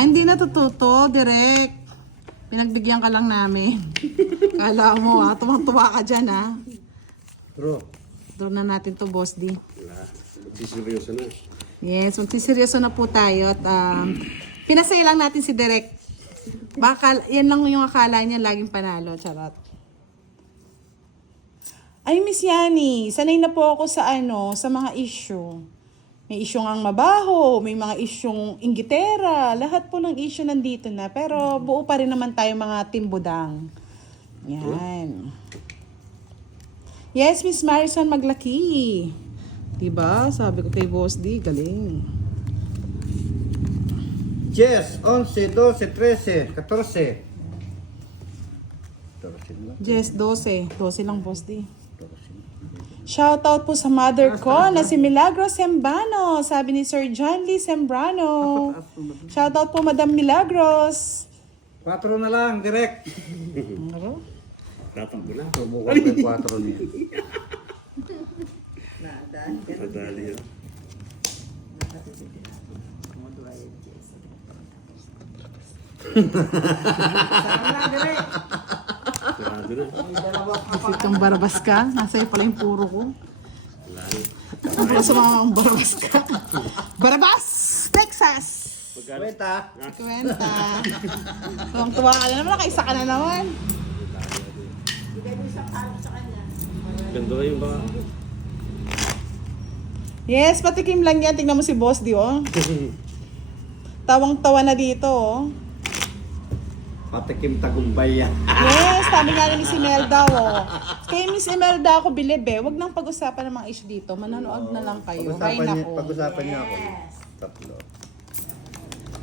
Hindi natututo, direct. Pinagbigyan ka lang namin. Kala mo ha, tuwang-tuwa ka dyan ha. Bro. Doon na natin to, Boss D. Magsiseryoso na. Yes, magsiseryoso na po tayo. At pinasaya lang natin si Direk. Baka, yan lang yung akala niya, laging panalo. Charot. Ay, Miss Yani, sanay na po ako sa sa mga issue. May issue ang mabaho, may mga isyong inggitera, lahat po ng issue nandito na. Pero buo pa rin naman tayo mga timbudang. Yan. Yes, Miss Marison Maglaki. Diba? Sabi ko kay Boss D, galing. 10, 11, 12, 13, 14. 14 lang. Yes, 12. 12 lang, Boss D. Shoutout po sa mother ko na si Milagros Sembrano. Sabi ni Sir John Lee Sembrano. Shoutout po, Madam Milagros. 4 na lang, direct. Ano? Tatang ko na. Subukan ko yung 4 niya. Nadali yun. Sarado na. Isip kang barabas ka. Nasa iyo pala yung puro ko. Ang pala sa mga barabas ka. Barabas! Texas! Kwenta. Kwenta. Tuwang-tuwa ka na naman. Nakaisa ka na naman. Ganda kayo ba? Yes, patikim lang yan. Tingnan mo si Boss D, oh. Tawang-tawa na dito, oh. Patikim tagumpay yan. Yes, sabi nga ni si Melda, oh. Kay Miss Imelda ako bilib, eh. Huwag nang pag-usapan ng mga issue dito. Manonood na lang kayo. Hay nako. Pag-usapan niya ako. Tatlo.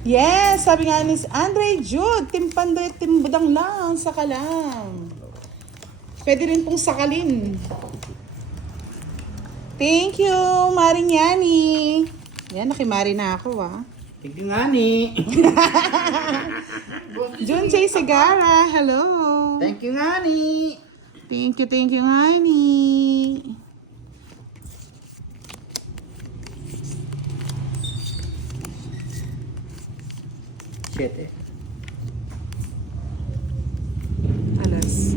Yes, sabi nga ni Andre Jude, timpandoy at timbudang lang, saka lang. Pwede rin pong sakalin. Thank you, Maring Yani. Yan, nakimari na ako, ah. Thank you nga ni. Jun J. Segara, hello. Thank you nga ni. Thank you, honey. Siyete. Alas.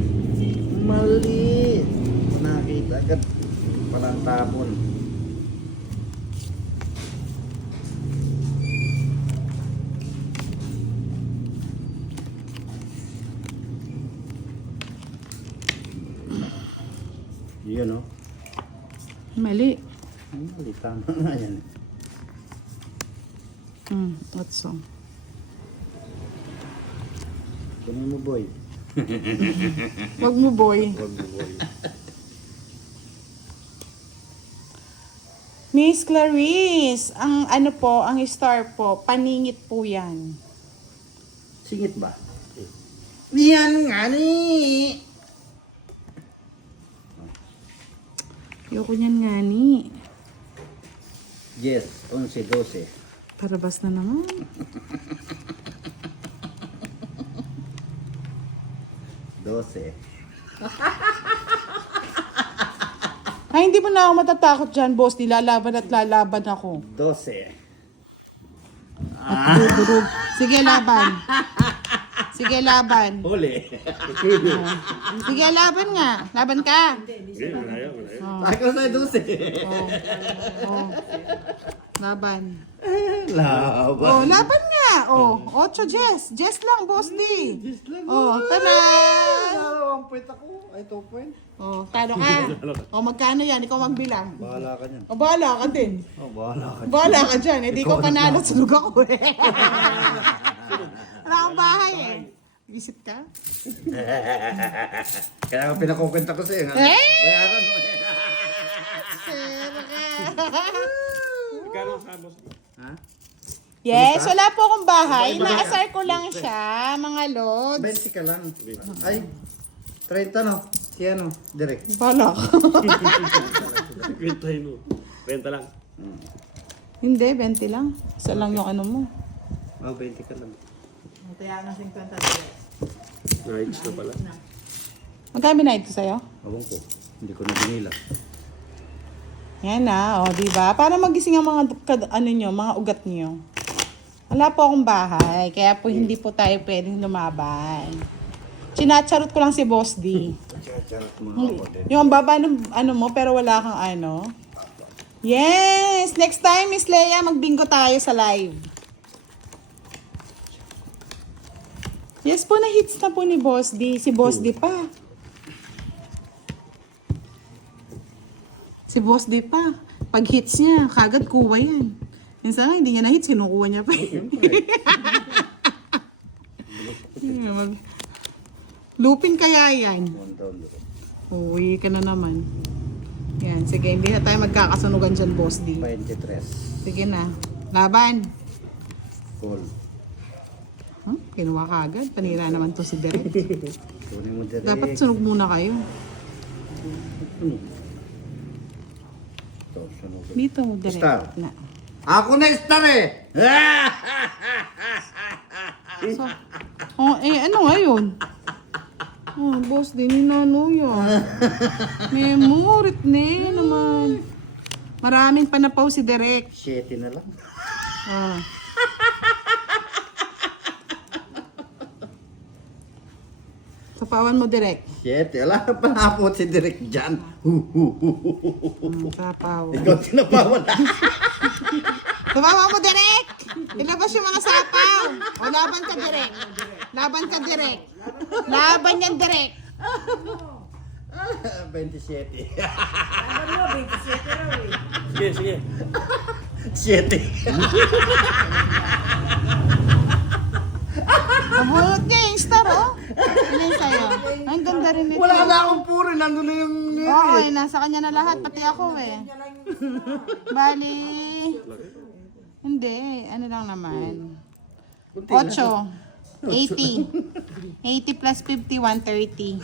Mali. Nakita agad. Palang tapon. Yun o. Mali. Mali. Tama nga yan. What's so? Kunin mo boy. Wag mo, boy. Huwag mo boy. Miss Clarice, ang ang star po, paningit po yan. Singit ba? Yan nga ni. Ayoko niyan nga ni. Yes, 11, 12. Parabas na naman. Ay, hindi mo na ako matatakot dyan, boss. Lalaban at lalaban ako. 12. At durug. Sige, laban. Sige, laban. Huli. Sige, laban nga. Laban ka. Ako sa 12. Oh. Laban. Laban. Oh, laban nga. Oh, 8 Jess. Jess lang, boss D. Oh, tanan. 1 point ako. Ay, 2 point. Oh, talo ka. Oh, magkano yan? Ikaw magbilang. Bahala ka niyan. Oh, bahala ka din. Bahala ka. Bahala ka dyan. Hindi ko panalo. Sulog ako eh. Wala akong bahay eh. Visit ka? Kaya nga pinakukwenta ko sa'yo. Eh! Bayaran mo. Sir ka. Gano'n ka, boss? Ha? Yes, wala po akong bahay. Inaasar ko lang siya, mga lods. 20 ka lang. Ay, 30 no? Si ano? Direct. Bahala ka. Kwentahin mo. Kwenta lang. Hindi, 20 lang. Isa lang yung ano mo. Oh, 20 ka lang. Kaya nga 50 Nights na pala. Magkano binayad ko sa'yo? Awang ko. Hindi ko na binila. Yan na, o, diba? Para magising ang mga, mga ugat niyo. Wala po akong bahay, kaya po hindi po tayo pwedeng lumaban. Chinacharot ko lang si Boss D. Charot mga kapatid. Yung baba ng ano mo, pero wala kang ano. Yes! Next time, Miss Leia, magbingo tayo sa live. Yes po, na-hits na po ni Boss D. Si Boss D pa. Si Boss D pa. Pag hits niya, kagad kuha yan. Minsan nga, hindi niya na-hits, sinukuha niya pa. Lupin kaya yan. $1. Uwi ka na naman. Yan, sige, hindi na tayo magkakasunugan dyan, Boss D. 23. Sige na. Laban. Call. Huh? Kinuha ka agad. Panira naman to si Derek. Kunin mo direct. Dapat sunog muna kayo. Ito, sunog. Dito mo, Derek. Star. Na. Ako na star eh! So, oh, ano ngayon? Oh, Boss D, ninano yan. Memorit na naman. Maraming panapaw si Derek. 7 na lang. Ah. Sapawan mo, Derek. 7. Wala ka panapot si Direk dyan. Sapaw. Ikaw tinapawan na. Sapawan mo, Derek! Ilabas yung mga sapaw. O, laban ka, Derek. Laban ka, Derek. Laban yan, Derek. 27. Sige, sige. 7. Nabunot niya yung star, oh. Ano yung sa'yo? Ang ganda rin nito. Wala na akong puro. Nandun na yung... Oo, nasa kanya na lahat. Pati ako, eh. Bali. Hindi. Ano lang naman. 8. 80. 80 plus 50, 130.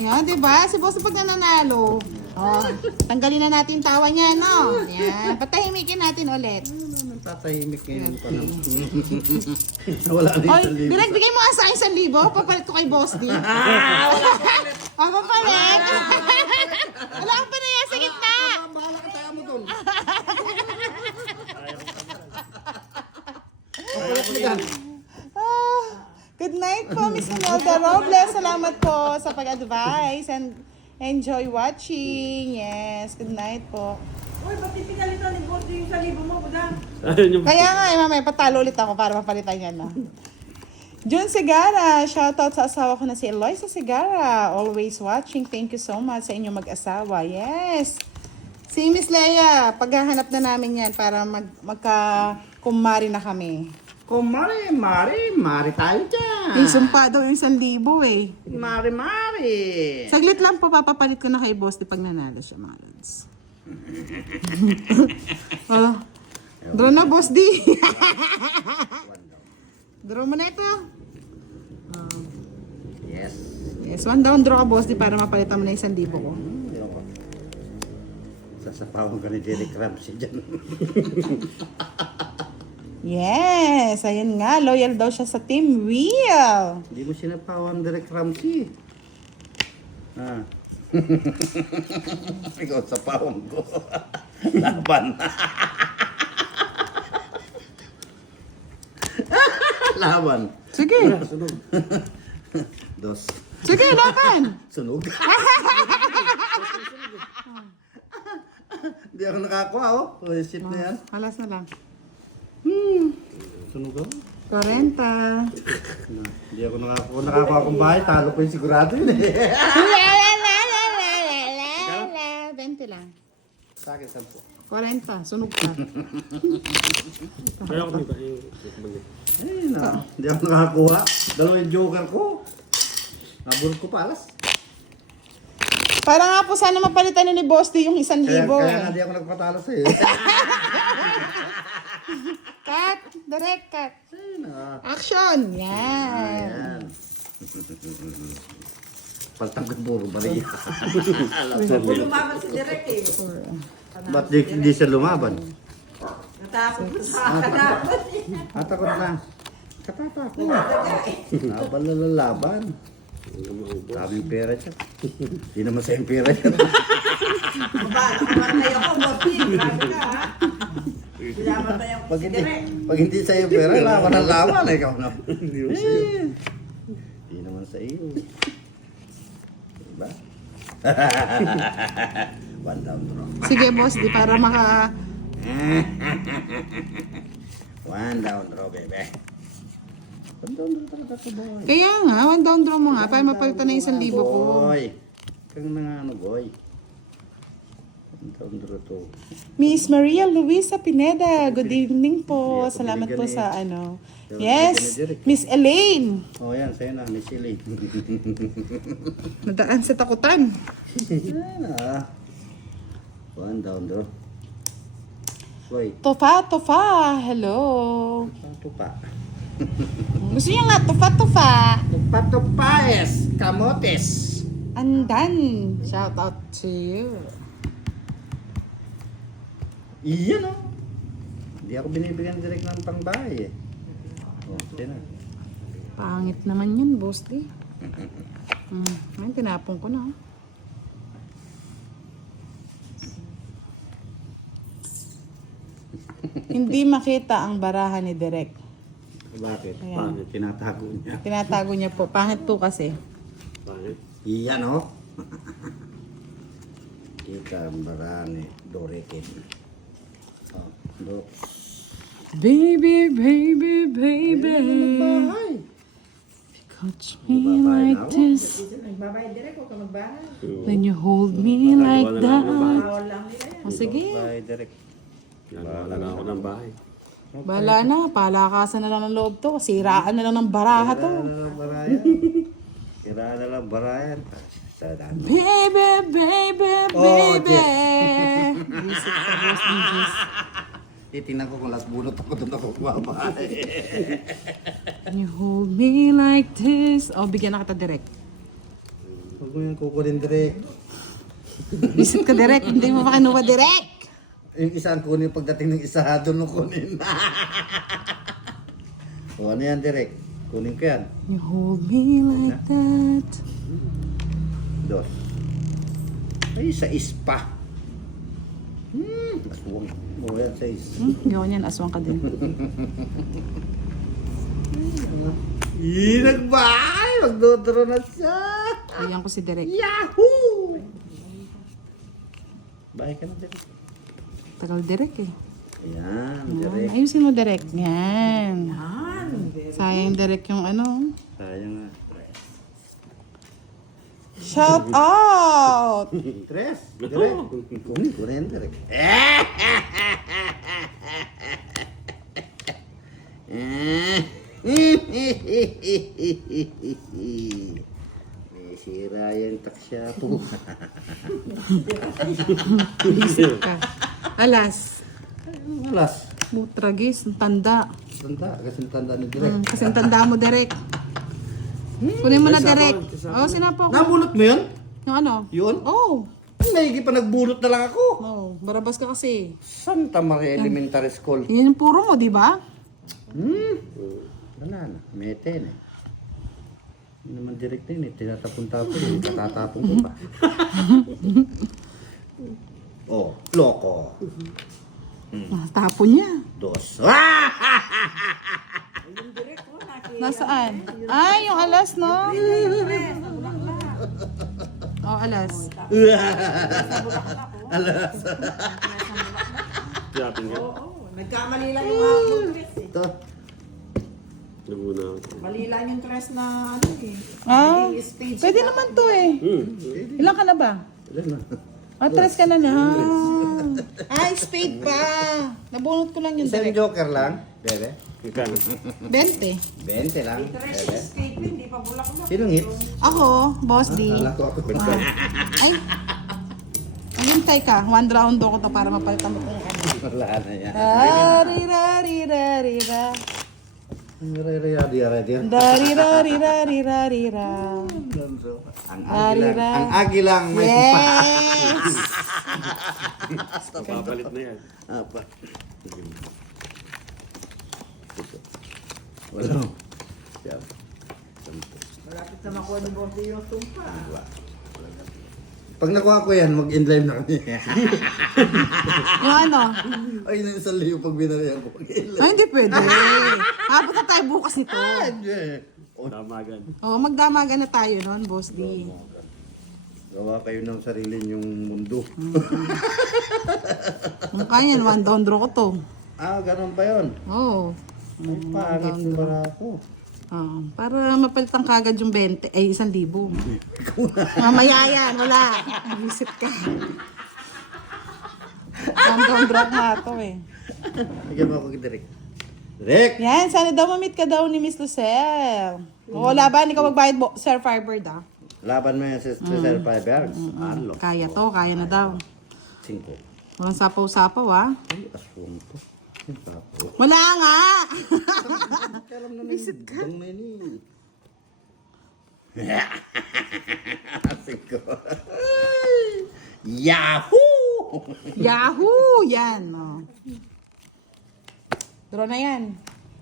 Yan, diba? Si Boss pag nananalo. Oh, tanggalin na natin tawa niya, no? Yan. Patahimikin natin ulit. Tatahimik ngayon pa naman. Wala na Oy, yung 1,000. direct bigay mo nga sa akin 1,000. Papalit ko kay Boss D. Papalit. Wala kang panaya sa gitna. Bahala ka tayo mo dun. Ah, good night po, Miss Imelda Robles. Salamat po sa pag-advise and enjoy watching. Yes, good night po. Uy, ba't pinalitan ni Gordo yung salibo mo, budang? Ayun yung... Kaya nga, mamaya patalo ulit ako para mapalitan yan na. Jun Segara, shoutout sa asawa ko na si Eloisa Segara. Always watching. Thank you so much sa inyong mag-asawa. Yes. Si Miss Leia, paghahanap na namin yan para magka-kumari na kami. Kung mari tayo dyan. Eh, sumpa daw yung 1,000 eh. Mari. Saglit lang po, papapalit ko na kay Boss di pag nanalo siya, mga lods. Oh. Draw na, Boss D. Draw mo na ito. Yes. Yes, 1 down draw ka, Boss D, para mapalitan mo na yung 1,000 ko. Sasapawan ka ni Derek Ramsey dyan. Yes, ayun nga, loyal daw siya sa Team Wheel. Hindi mo sinapawan Derek Ramsey. Ah. Ikaw sa pawang ko. Laban. Laban. Sige, Dos. sige, laban. Sunog. Hindi ako nakakuha, oh. Resit na yan. Halas na lang. Sunog ako. 40. Hindi ako nakakuha. Nakakuha akong bahay. Talo ko yung sigurado yun eh. La, la, la, la, la, la, la, la. 20 lang. Sa akin, 10. 40, sunog ka. Kaya ako dito. Ay, na. Hindi ako nakakuha. Dalawa yung joker ko. Nabulot ko pa alas. Para nga po sana mapalitan ni Boss D yung 1,000 Kaya nga eh. hindi ako nagpatalo sa'yo. Cut, direct cut. Ay, na. Action! Yan. Ayan. Paltang ko puro bariya. Kung lumaban si Derek eh. Ba't di siya lumaban? Natakot ko sa kadapat eh. Takot na. Katatakot. Laban na lalaban. Daming pera siya. Hindi naman sa yung pera siya. Parang kayo ko, Morphin. Grabe ka ha. Binamatay ako Pag si hindi, Direk. pag hindi sa'yo pera, laban ang laban. Ikaw na. Hindi mo sa'yo. Hindi naman sa iyo. Diba? One down draw. Sige, boss, di para maka... One down draw, baby. One down draw talaga to, boy. Kaya nga, one down draw mo nga, para mapalitan na 1,000 ko. Boy. Kang na ano, boy. One down draw to. Miss Maria Luisa Pineda, good evening po. Hindi ako Salamat po binigyan sa eh. ano. Hindi ako Yes, binigyan ni Derek. Miss Elaine. Oh, yan, sa'yo na, Miss Silly. Nadaan sa takutan. Ayan na. One down draw. Boy, Tofa, hello. tupa. Gusto niya nga, tofa. Tupa-tupaes, kamotes. Andan, shout out to you. Iyan oh. Hindi ako binibigyan direct ng pangbahay eh. Oh, sino? Pangit naman yun, boss di. Ayun, tinapon ko na. Hindi makita ang barahan ni Direk. Bakit? Ayan. Pangit, tinatago niya. Tinatago niya po. Pangit po kasi. Pangit. Iyan oh. Kita ang barani, Dorikin. Oh, do. Baby, baby, baby. Bahay. Touch me like this. Nagbabayad Direk, huwag ka magbahay. When you hold me like that. Bawal lang nila yan. O sige. Bahay direct. Nagawa na ako ng bahay. Bahala na. Palakasan na lang ng loob to. Siraan na lang ng baraha to. Sira na lang barayan. Sira na lang barayan. Sadaan. Baby, baby, Oh, baby. Visit ka, boss ni Jess. Titingnan ko kung last bunot ako doon ako bumabahay. When you hold me like this. O, bigyan na kita direct. Huwag mo yung kukunin direct. Visit ka direct. Hindi mo makinuha direct. Yung isa ang kunin pagdating ng isa, doon ang kunin. O ano yan direct? Kunin ko yan. You hold me like that. Dos. Ay, sa ispa. Aswang. O yan, sa is. Gawin yan. Aswang ka din. Nagbay! Magdodoro na siya! Bigyan ko si direct. Yahoo! Bahay ka na direct. Tagal direct eh. Ayan, Yan. direct. Ayusin mo direct. Yan. Sayang direct yung ano. Sayang nga. Shout out! Tres, direct. Kunin direct. May sira yung taksya po. Visit ka. Alas. Alas. Mutragis. Tanda. Tanda, kasi tanda ni direct. Kasi ang tanda mo direct. Kunin mo na direct. Oh, sinapok. Nabulot mo yun? Yung ano? Yun? Oh. Maigi pa nagbulot na lang ako. Oh, barabas ka kasi. Santa Maria Elementary School. Yan yung puro mo, di ba? Wala na, mete na. Hindi naman direct na yun eh. Tinatapon-tapon eh. Katatapon ko pa. Oh, loko. Tapon niya. Dos. Nasaan? Ay, yung alas, no? Oh, alas. Tiyapin ka. Oo, nagkamali lang yung tres eh. Ito. Nabuna ako. Mali lang yung tres na ano eh. Ah, Stage pwede naman to eh. Ilan ka na ba? Ilan na? Ah, tres ka na na. Ay, spade pa. Nabunot ko lang yung Isang direct. joker lang, bebe. Magkano? 20. 20 lang, Tres bebe. yung state yun, di pa bulak na. Sinong hits? Ako, boss D. Kala ko ako. Ay, hintay ka. One round ako to para mapalitan mo kung ano. Wala na yan. Dari-ra-ri-ra-ri-ra. Yari. Dari-ra-ri-ra-ri-ra-ri-ra. Ang agilang may Yes! Papalit na yan. apa. Wala. Siya. Malapit na makuha ni Bordy yung tumpa. Pag nakuha ko yan, mag-inlive na kami. Yung ano? Ay, na isang liyo pag binarihan ko. Mag-inlive. Ay, hindi pwede. Habot na tayo bukas nito. Hindi. Damagan. Oo, magdamagan na tayo noon, Boss D. Gawa kayo ng sarili niyong mundo. Mukha yan, one down draw ko to. Ah, ganun pa yun. Oo. Ay, pangit mo para ako. Para mapalitan kagad yung 20, 1,000. Mamaya yan, wala. Isip ka. One down draw nga to eh. Nagyan mo ako kay Direk. Direk! Yan, sana daw mamit ka daw ni Miss Lucel. O, laban, ikaw magbayad Sir Firebird ah. Laban mo yan sa Sir Fiber. Ano? Kaya to, kaya na daw. 5. Walang sapaw-sapaw ah. Ay, aswang to. Yung tapo. Wala nga! Alam na visit ka. Dang na yun eh. 5. Yahoo! Yahoo! Yan. Oh. Draw na yan.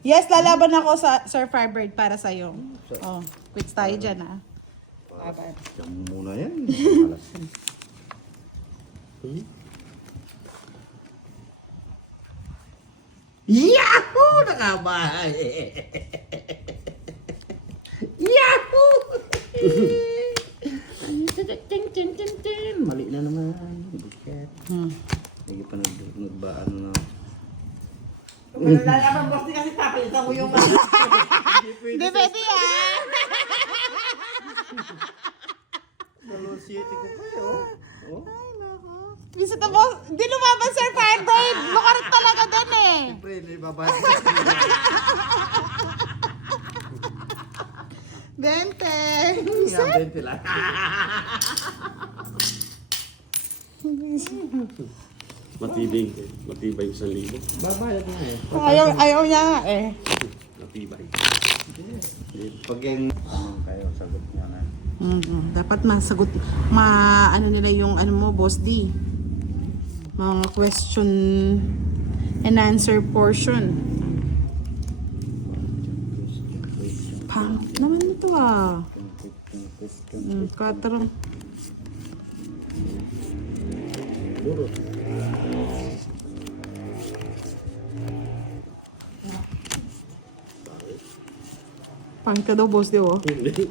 Yes, lalaban ako sa Sir Firebird para sa'yo. Oh, quits tayo dyan ah. Diyan muna yan. Malas yan. Yahoo! Nakabahay! Yahoo! Mali na naman. Buket. Hindi pa nagbaan na. Kung nalalaman boss di kasi papalitan mo yung Hindi pwede yan! Dalawang ko kayo. Oh? Visit na boss. Di lumaban Sir Firebird. Lukarit talaga doon eh. Siyempre, may babae. 20. Yan, 20 lang. Matibay. Matibay yung 1,000. Babayad na eh. Ayaw niya nga eh. Matibay. Pag yung kayo, sagot niya na. Dapat masagot, ano nila yung ano mo, Boss D. Mga question and answer portion. Pangit naman ito ah. 4. Puro. Pangit ka daw, Boss D, oh. Hindi.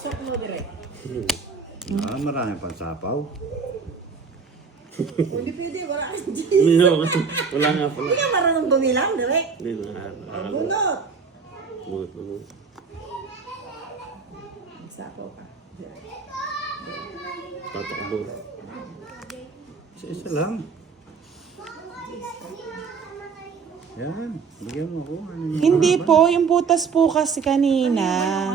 pasok mo direct. Ah, marami pang sapaw. Hindi pwede, wala kang G. Wala nga pala. Hindi ka marunong bumilang direct. Hindi na. Bunot. Bunot. Magsapaw ka. Direct. Tatakbo. Isa lang. Yan, bigyan mo ako. Hindi po, yung butas po kasi kanina.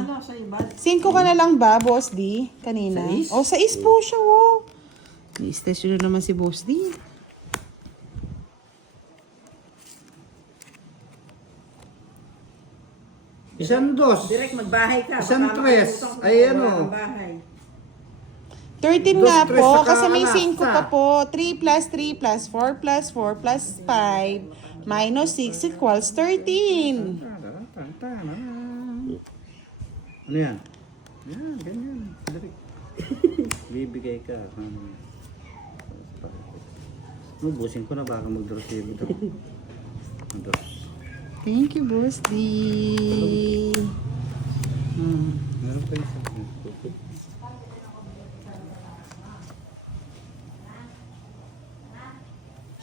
Ano, sa iba? 5 ka na lang ba, Boss D? Kanina? Sais? O, 6 po siya, oh. Ni-station na naman si Boss D. Isang dos. Direct magbahay ka. Isang Baka tres. makalimutan ko, Ay, ano? wala kang bahay. 13 Dos, nga tres, po, saka kasi may anak, 5 pa sa. po. 3 plus 3 plus 4 plus 4 plus 5 minus 6 equals 13. Ano yan? Yan, ganyan. Direk. Bibigay ka. Ubusin ko na baka mag-draw siya. Dos. Thank you, Boss D. Meron pa isa.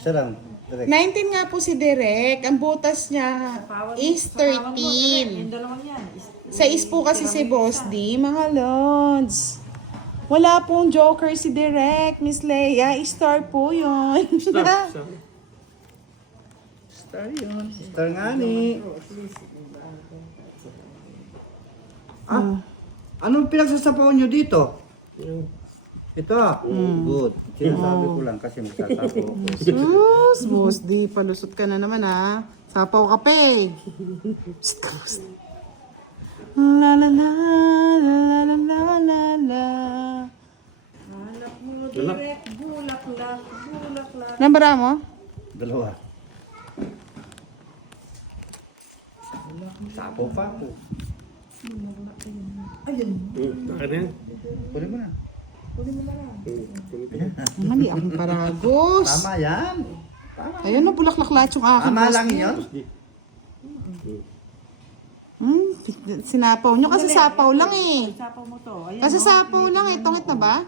Isa lang. Direk. 19 nga po si Derek. Ang butas niya is Yung 13. dalawang yan. 6 po kasi si Boss D, mga lords. Wala pong joker si Derek, Miss Leia. Star po yun. Stop. Star yun. Star nga ni. Ah, anong pinagsasapaw nyo dito? Ito. Good. Sinasabi ko lang kasi magsasapaw ako. Sus, Boss D, palusot ka na naman ha. Sapaw ka pa eh. Psst ka, Boss D. La la la la la la la la. Hanap mo direct. Bulaklak. Bulaklak. Nambara mo? Dalawa. Sapo pa ako. Ayun. Saka na yan. Kunin mo na. Kunin mo na lang. Kunin ko yan. Mali akong paragos. Tama yan. Ayun, mabulaklak lahat yung akin. Tama boss. lang yun. Sinapaw nyo kasi sapaw lang eh. Sapaw mo to. Ayan, Kasi no? sapaw lang eh. Tungit na ba?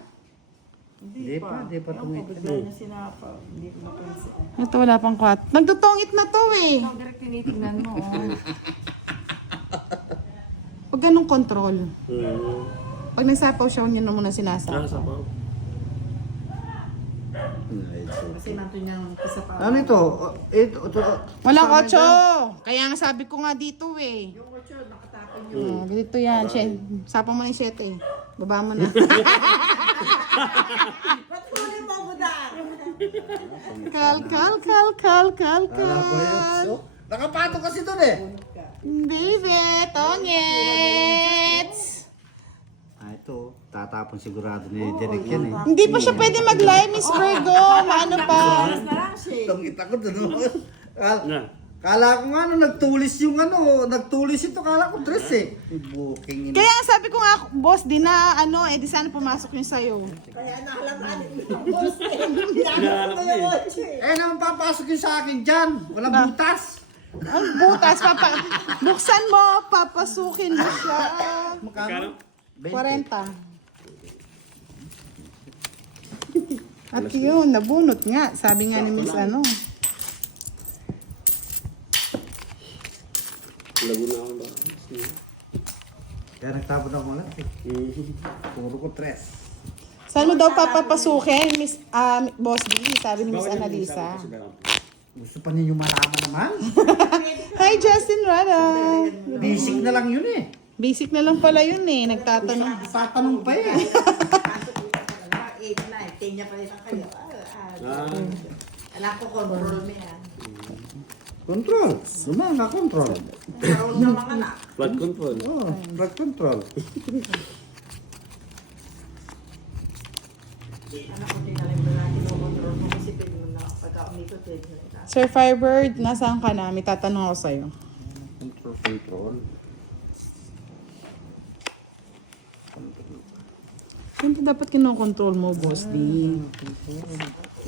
Hindi pa tumit. Bigla niya sinapaw. Hindi ko mapansin. Ito wala pang kwat. Nagtutungit na to eh. Ikaw direct tinitingnan mo. Oh. Pag ganun control. Hmm. Pag nagsapaw siya, yun na muna sinasapaw. Ah, sabaw. Kasi nato niyang kasapaw. Ano ito? Ito. Walang 8. Kaya nga sabi ko nga dito eh. Yung ocho, nakatapon yun. Dito yan. Sapaw mo na yung 7 eh. Baba mo na. Ba't huli mo, budang? Kal. Kala ko yun. So, nakapato kasi doon eh. Baby, tongits! Ito. Tatapon sigurado ni Derek yan eh. Hindi pa siya pwede mag-live, Miss Virgo. Maano pa? Alas na lang siya. Tungit ako doon. Na. Kala ko nga nagtulis yung nagtulis ito. Kala ko dress eh. Booking in. Kaya sabi ko nga, boss, di na di sana pumasok yung sayo. Kaya nahalaman yung boss. Hinahanap niya eh. Ocho eh. Naman papasok yung sa akin dyan. Walang butas. Ang butas, buksan mo, papasukin mo siya. Magkano? 40. At yun, nabunot nga. Sabi nga ni Miss Laguna ako ba? Kaya nagtapon ako lang eh. Puro ko tres. Saan mo daw papapasukin, Miss Boss D? Sabi ni Miss Annalisa. Gusto pa ninyo malaman naman? Hi, Justin Rada. Basic na lang yun eh. Basic na lang pala yun eh. Nagtatanong. Tatanong pa eh. 8, 9. Kanya pa rin kayo. Alam ko control mo yan. Control. Lumanga control. Karoon ng mga anak. Flood control. Oh, blood control. Anak ko din alam mo natin yung control mo kasi pwede mo na pagka umikot pwede mo na. Sir Firebird, nasaan ka na? May tatanong ako sa'yo. Control. Saan dapat kinokontrol mo, Boss D?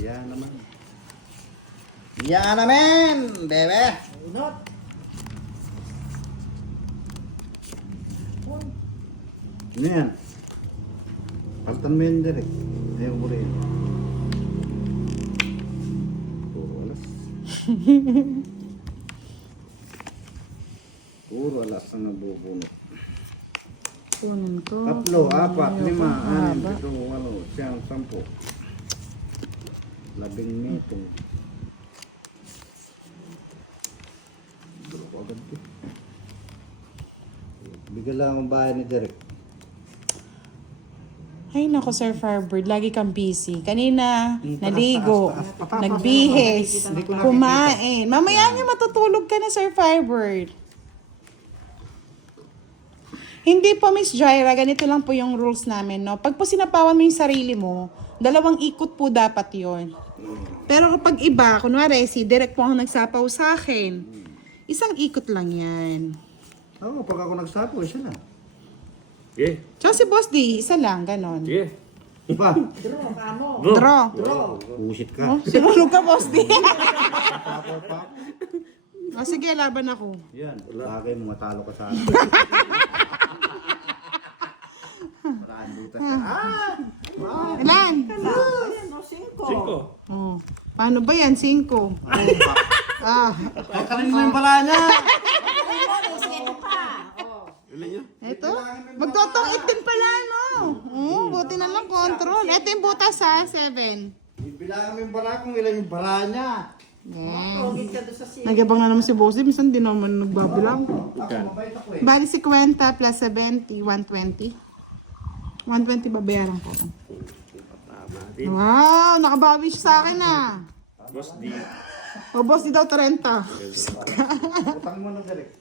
Yan naman. Yan naman, bebe. Not. Ano yan? Paltan mo yun direct. Ayaw mo rin. Puro alas. Puro alas ang nabubunot. Kunin ko. 3, 4, 5, 6, 7, 8, 10. 11 metong. Dulo ko agad eh. Bigyan lang ang bahay ni Derek. Ay nako, Sir Firebird, lagi kang busy. Kanina, Taas, naligo, taas, taas. nagbihis, Hindi ko nakikita. kumain. Mamaya nga matutulog ka na, Sir Firebird. Hindi po, Miss Jaira, ganito lang po yung rules namin, no? Pag po sinapawan mo yung sarili mo, 2 ikot po dapat yon. Pero kapag iba, kunwari, si Derek po ang nagsapaw sa akin, 1 ikot lang yan. Oo, pag ako nagsapo, isa na. Yeah. Tsaka si Boss D, 1 lang, ganon. Yeah. Iba, Draw, kamo. Draw. busit ka. Oh, sinulog ka, Boss D. O sige, laban ako. Yan, lagay mo, matalo ka sa akin. Maraan butas ka. Ilan? Ayan, no, 5. 5. Oh. Paano ba yan? 5. Kakarin mo yung bala niya. Ilan yun? Ito? Magtotong 18 pala, no? Buti na lang control. Ito yung butas ha, 7. Bilangan mo yung bala kung ilan yung bala niya. Pogit ka doon sa 6. Nagyabang nga naman si Bossy, minsan di naman nagbabilang. Ako, mabait ako eh. Bali 50 plus 70, 120. 120 babayaran ko. Tama din. Wow, nakabawi siya sa akin ah. Boss D. O boss, di daw 30. Utang mo na direct.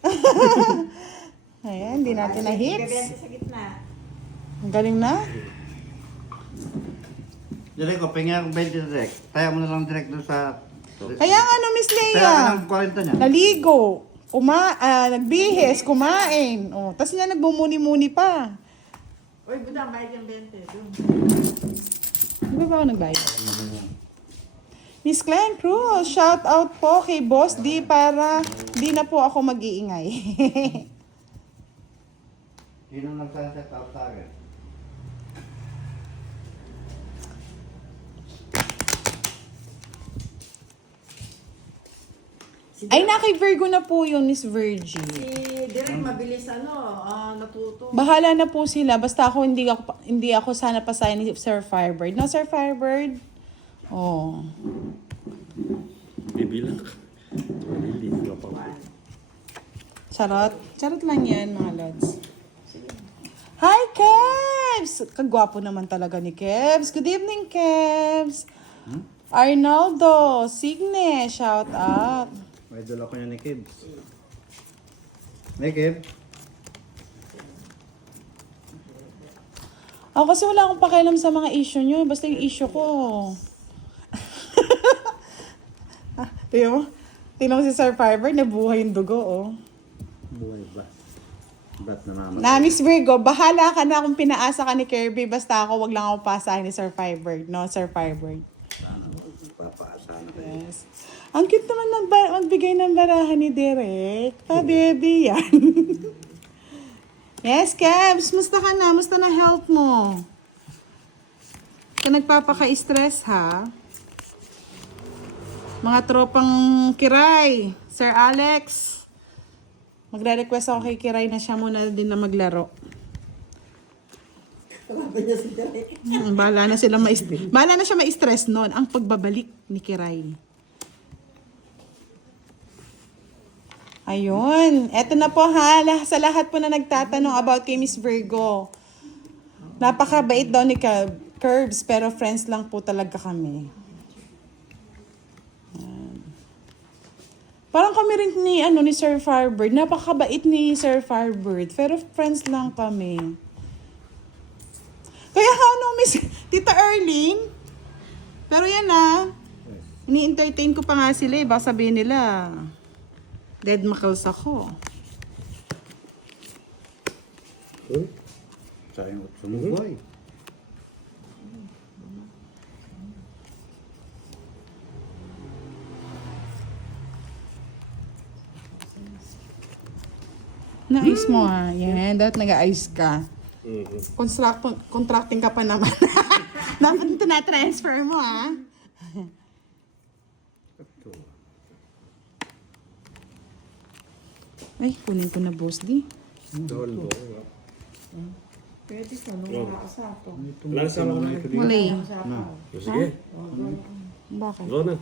Ayan, di natin na hits. Gabente sa gitna. Ang galing na. Direct ko, pengen akong 20 direct. Taya mo na lang direct doon sa... Kaya nga no, Miss Taya ka Leia. ng 40 niya. Naligo. nagbihis, kumain. Oh, tapos niya nagbumuni-muni pa. Uy, budang, bayad yung 20. Doon. Di ba ako nagbayad? Miss Glenn Cruz, shout out po kay Boss D para di na po ako mag-iingay. Sino nagsaset out sa akin? Ay, na kay Virgo na po yun, Miss Virgie. Si Direk mabilis natuto. Bahala na po sila. Basta ako hindi ako sana pasayan ni Sir Firebird. No, Sir Firebird? Oh. Bibilang ka. Bibilang ka pa. Charot. Charot lang yan, mga lods. Hi, Kebs! Kagwapo naman talaga ni Kebs. Good evening, Kebs. Arnaldo, Signe, shout out. May dala ko niya ni Kib. May Kib? Ako kasi wala akong pakialam sa mga issue nyo. Basta yung issue ko. Tingnan mo? Tingnan mo si Sir Fiber, nabuhay yung dugo, oh. Buhay ba? Ba't namamatay? Na, Miss Virgo, bahala ka na kung pinaasa ka ni Kirby. Basta ako, wag lang ako pasahin ni Sir Fiber. No, Sir Fiber. Papaasana kayo. Yes. Ang cute naman magbigay ng barahan ni Derek. Pa-baby yan. Yes, Kebs. Musta ka na? Musta na health mo? Ka nagpapaka-stress, ha? Mga tropang Kiray. Sir Alex. Magre-request ako kay Kiray na siya muna din na maglaro. Kalaban niya si Direk. Bahala na siya ma-stress noon ang pagbabalik ni Kiray. Ayun. Eto na po ha. Sa lahat po na nagtatanong about kay Miss Virgo. Napakabait daw ni Curbs, pero friends lang po talaga kami. Ayan. Parang kami rin ni Sir Firebird. Napakabait ni Sir Firebird, pero friends lang kami. Kaya Miss Tita Erling, pero yan ini-entertain ko pa nga sila eh. Baka sabihin nila, dead makals ako. Sayang at sumubuhay. Na-ice mo ha. Yan, dapat nag-ice ka. Contracting ka pa naman. Dapat ito na-transfer mo ha. Ay, kunin ko na boss di. Dolo. Pwede ko, nung wala ka sa ako. Lasa mo na. Muli. Sige. Bakit? Go na.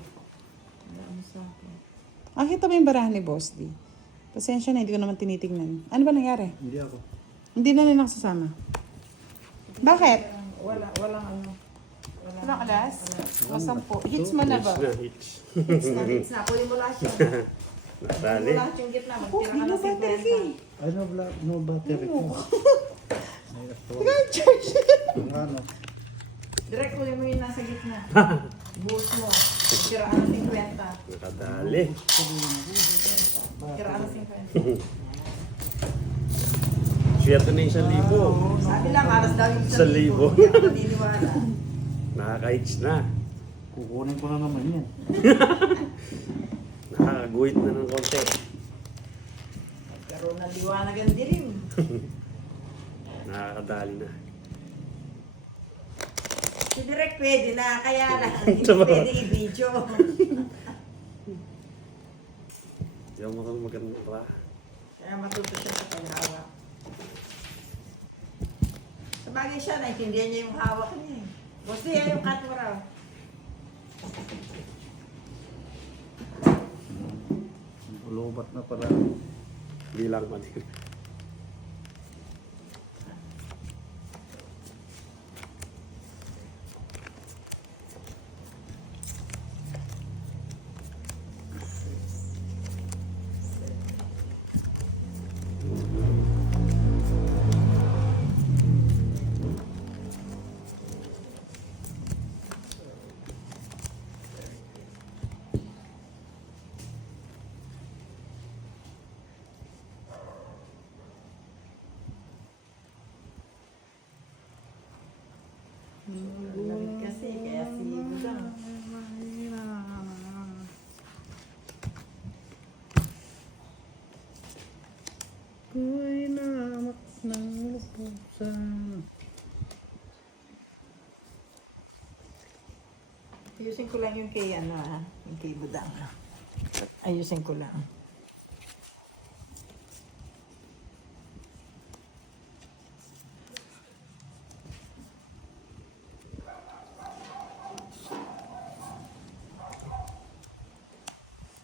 Kita mo yung barahan ni boss di. Pasensya na, hindi ko naman tinitignan. Ano ba nangyari? Hindi ako. Hindi na rin nakasasama. Bakit? Walang Walang alas? O 10. Hits mo na ba? Hits. Hits na. Kunin mo lahat yun. Nadali. Lahat yung gitna. Magtira ka na 50. Ay, no battery ko. Church! Ano? Direct kunin mo yung nasa gitna. Buhos mo. Magtira ka na 50. Nakadali. Magtira ka na 50. Swerte na yung 1,000. Sabi lang, aras daw yung 1,000. Hindi ako naniniwala. Nakaka-hits na. Kukunin ko na naman yan. Nakakaguhit na ng konti. Pero naliwanag ang dilim. Nakakadali na. Si Direk pwede na, kaya lang. Hindi pwede i-video. Hindi ako maganda pa. Kaya matuto siya sa paghawak. Sabagay siya, naintindihan niya yung hawak niya. Gusto niya yung cut mo raw. Lubat na pala. Bilang mali. Malamig kasi, kaya si Budang. Ko'y namak ng lupusan. Ayusin ko lang yung kay yung kay Budang. Ayusin ko lang.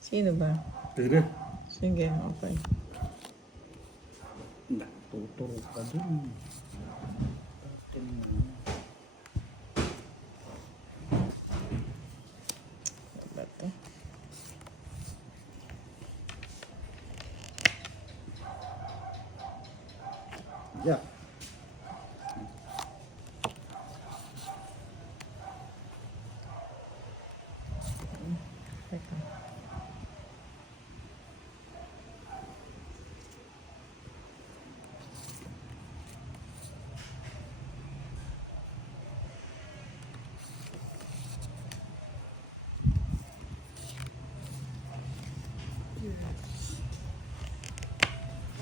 Sino ba? Sige. Sige, okay. Natuturo ka dun. Ba ito? Yeah. Teka.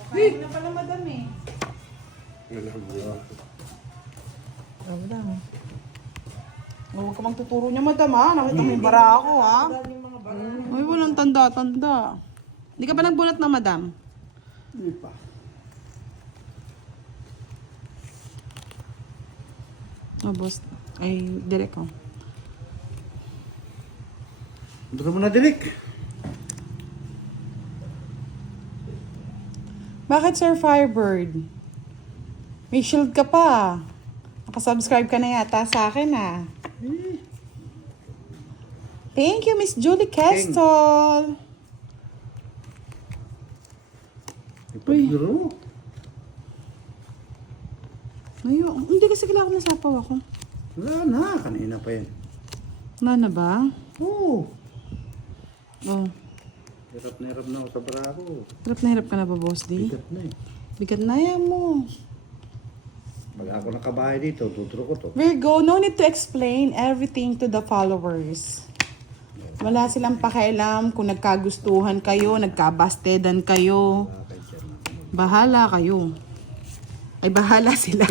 Kaya na pala madam eh. Alam mo. Oh, Budang. Huwag ka magtuturo niya madam ha. Nakita mo yung bara ako ha. Ay, walang tanda-tanda. Hindi ka pa nagbulat na madam? Hindi pa. Oh, boss. Ay, direct ko. Duro mo na, Derek. Bakit Sir Firebird? May shield ka pa. Nakasubscribe ka na yata sa akin ah. Thank you, Miss Julie Kestol. Ipagduro. Ayun, hindi kasi kailangan na sapaw ako. Wala na. Kanina pa yan. Wala na ba? Oo. Oh, Hirap na ako sa bara ko. hirap na hirap ka na ba, Boss D? Bigat na eh. Bigat na yan mo. Pag ako nakabahay dito, tuturo ko to. Virgo, no need to explain everything to the followers. Wala silang pakialam kung nagkagustuhan kayo, nagkabastedan kayo. Bahala kayo. Ay, bahala sila.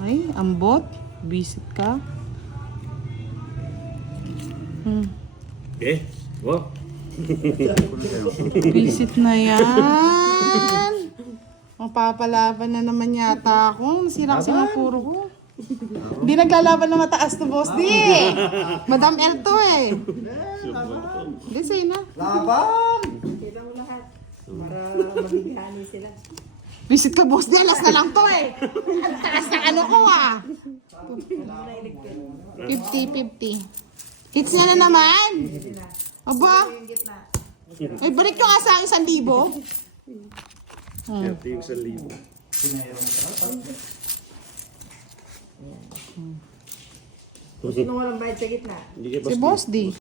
Ay, ambot. Visit ka. Eh, wow. Visit na yan. Mapapalaban na naman yata ako. Nasira kasi ng puro ko. Hindi naglalaban na mataas to, Boss D. Madam L to eh. Hindi, say na. Laban! Sila mo lahat. Para mabighani sila. Visit ka, Boss D. Alas na lang to eh. Ang taas ng ano ko ah. 50-50. Hits niya na naman. Aba. Yung gitna. Ay, balik nyo nga sa 1,000. Kaya yung 1,000. Sino walang bayad sa gitna? Hindi ka Si Boss D.